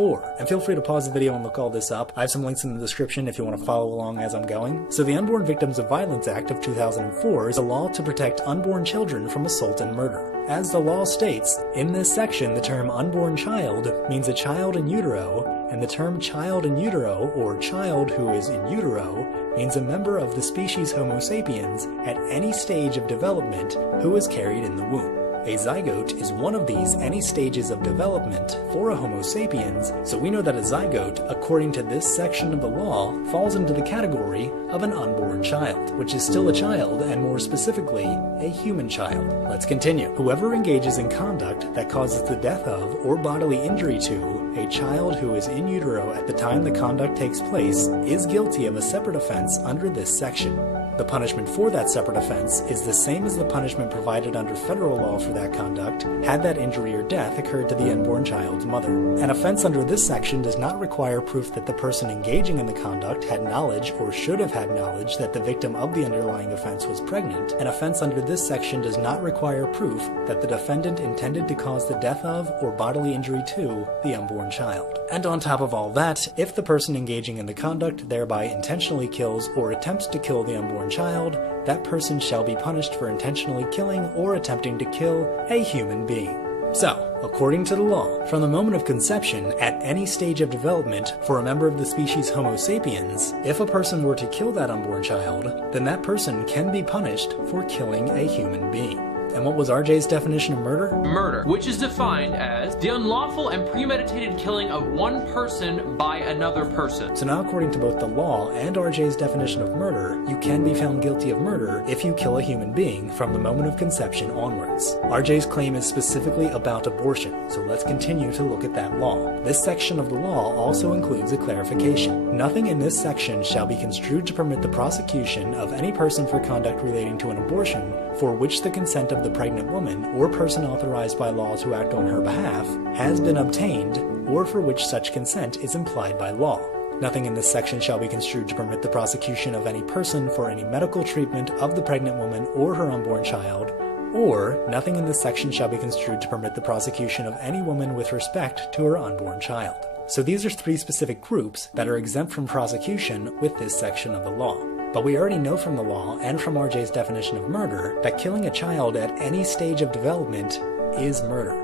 or, and feel free to pause the video and look all this up. I have some links in the description if you want to follow along as I'm going. So the Unborn Victims of Violence Act of 2004 is a law to protect unborn children from assault and murder. As the law states, in this section the term unborn child means a child in utero, and the term child in utero, or child who is in utero, means a member of the species Homo sapiens at any stage of development who is carried in the womb. A zygote is one of these any stages of development for a Homo sapiens, so we know that a zygote, according to this section of the law, falls into the category of an unborn child, which is still a child, and more specifically, a human child. Let's continue. Whoever engages in conduct that causes the death of or bodily injury to a child who is in utero at the time the conduct takes place is guilty of a separate offense under this section. The punishment for that separate offense is the same as the punishment provided under federal law for that conduct had that injury or death occurred to the unborn child's mother. An offense under this section does not require proof that the person engaging in the conduct had knowledge or should have had knowledge that the victim of the underlying offense was pregnant. An offense under this section does not require proof that the defendant intended to cause the death of or bodily injury to the unborn child. And on top of all that, if the person engaging in the conduct thereby intentionally kills or attempts to kill the unborn child, that person shall be punished for intentionally killing or attempting to kill a human being. So, according to the law, from the moment of conception at any stage of development for a member of the species Homo sapiens, if a person were to kill that unborn child, then that person can be punished for killing a human being. And what was RJ's definition of murder? Murder, which is defined as the unlawful and premeditated killing of one person by another person. So now, according to both the law and RJ's definition of murder, you can be found guilty of murder if you kill a human being from the moment of conception onwards. RJ's claim is specifically about abortion, so let's continue to look at that law. This section of the law also includes a clarification. Nothing in this section shall be construed to permit the prosecution of any person for conduct relating to an abortion for which the consent of the pregnant woman or person authorized by law to act on her behalf has been obtained, or for which such consent is implied by law. Nothing in this section shall be construed to permit the prosecution of any person for any medical treatment of the pregnant woman or her unborn child, or nothing in this section shall be construed to permit the prosecution of any woman with respect to her unborn child. So these are three specific groups that are exempt from prosecution with this section of the law. But we already know from the law and from RJ's definition of murder that killing a child at any stage of development is murder.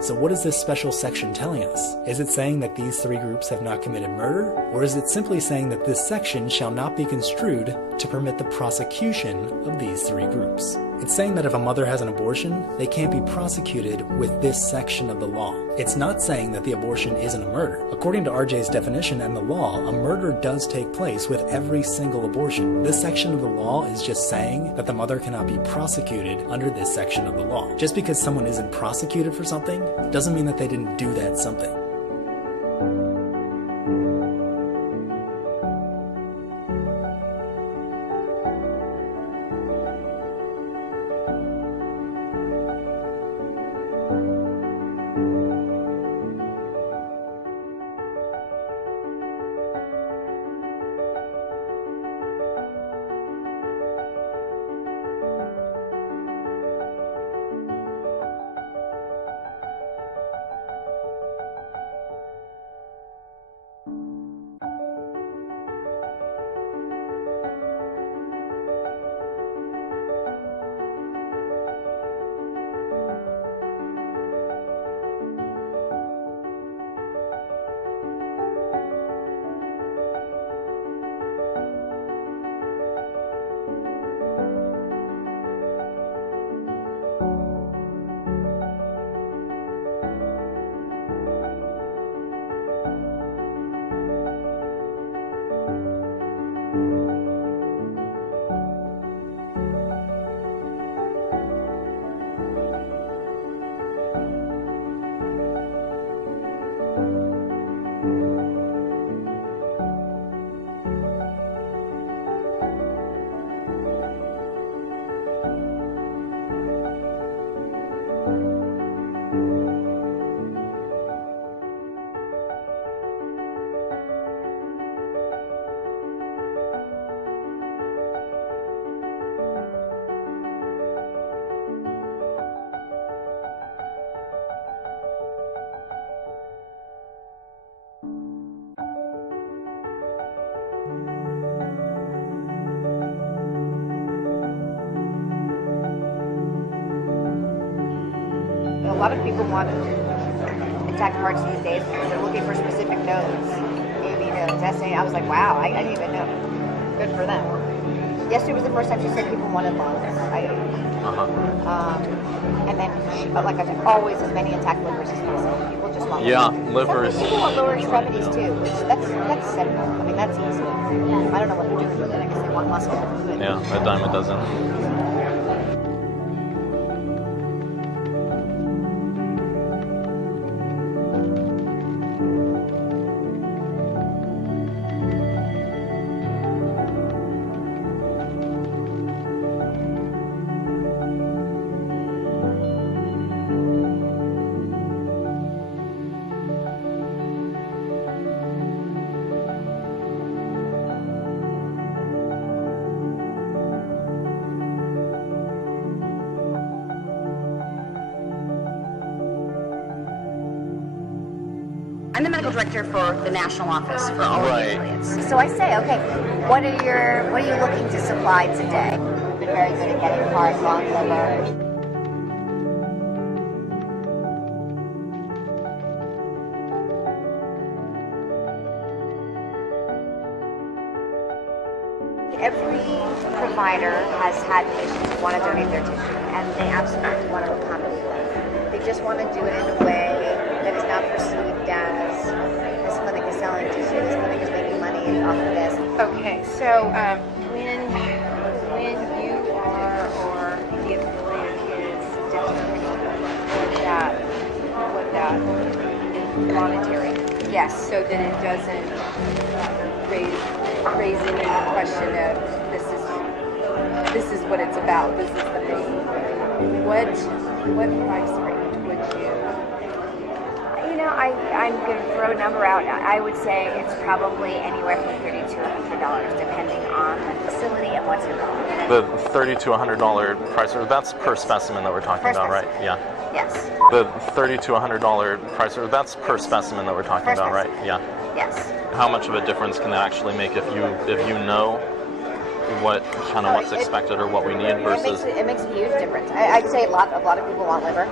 So what is this special section telling us? Is it saying that these three groups have not committed murder? Or is it simply saying that this section shall not be construed to permit the prosecution of these three groups? It's saying that if a mother has an abortion, they can't be prosecuted with this section of the law. It's not saying that the abortion isn't a murder. According to RJ's definition and the law, a murder does take place with every single abortion. This section of the law is just saying that the mother cannot be prosecuted under this section of the law. Just because someone isn't prosecuted for something doesn't mean that they didn't do that something. lot of people want intact parts these days because they're looking for specific nodes. AB nodes, SA. I was like, wow, I didn't even know. Good for them. Yesterday was the first time she said people wanted lungs. And then, like I said, always as many intact livers as possible. People just want livers. Some people want lower extremities too, which that's simple. I mean, that's easy. I don't know what they're doing with it. I guess they want muscle. Yeah, a dime a dozen. I'm the medical director for the national office for all of the affiliates. So I say, okay, what are you looking to supply today? We've been very good at getting heart, lung, liver. Every provider has had patients who want to donate their tissue, and they absolutely want to accommodate them. They just want to do it in a way that is not perceived as this clinic is selling tissue, this clinic is making money off of this. Okay, so when you are or the affiliate is determining what that is monetary, Yes. so that it doesn't raise any question of this is what it's about, this is the main. What price range would you? You know, I'm going to throw a number out. I would say it's probably anywhere from $30 to $100, depending on the facility and what's involved. The $30 to $100 price, that's per specimen that we're talking about, right? Yeah. Yes. The $30 to $100 price, that's per specimen that we're talking about, right? Yeah. Yes. How much of a difference can that actually make if you know what's expected or what we need versus? It makes a huge difference. I'd say a lot of people want liver,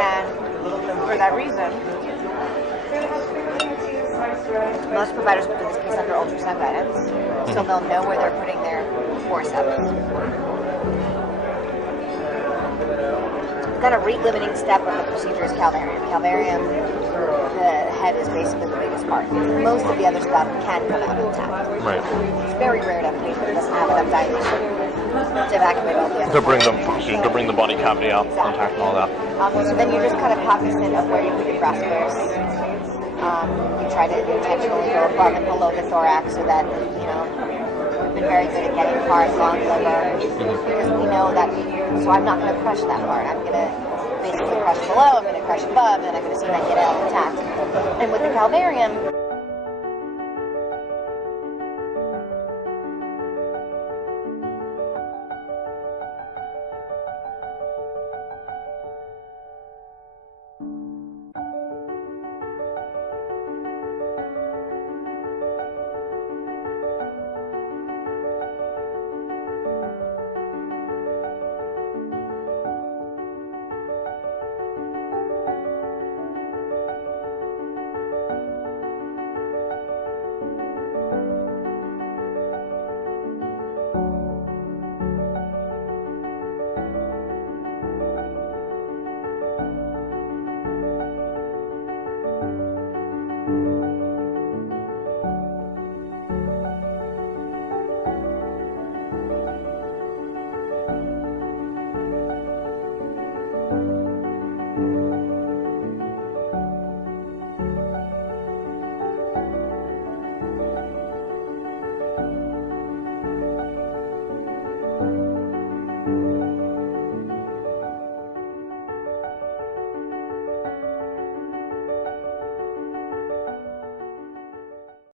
and for that reason, most providers will do this case under ultrasound guidance, so they'll know where they're putting their forceps. Then a rate-limiting step of the procedure is calvarium. Calvarium, the head is basically the biggest part. Most of the other stuff can come out intact. Right. It's very rare to have a patient that doesn't have enough dilation to evacuate all the other To bring the body cavity out, intact and all that. So then you're just kind of cognizant of where you put your grasspers. You try to intentionally go above and below the thorax so that, we've been very good at getting heart, lung, liver, because we know that, so I'm not going to crush that part. I'm going to basically crush below, I'm going to crush above, and I'm going to see if I can get it out intact. And with the calvarium,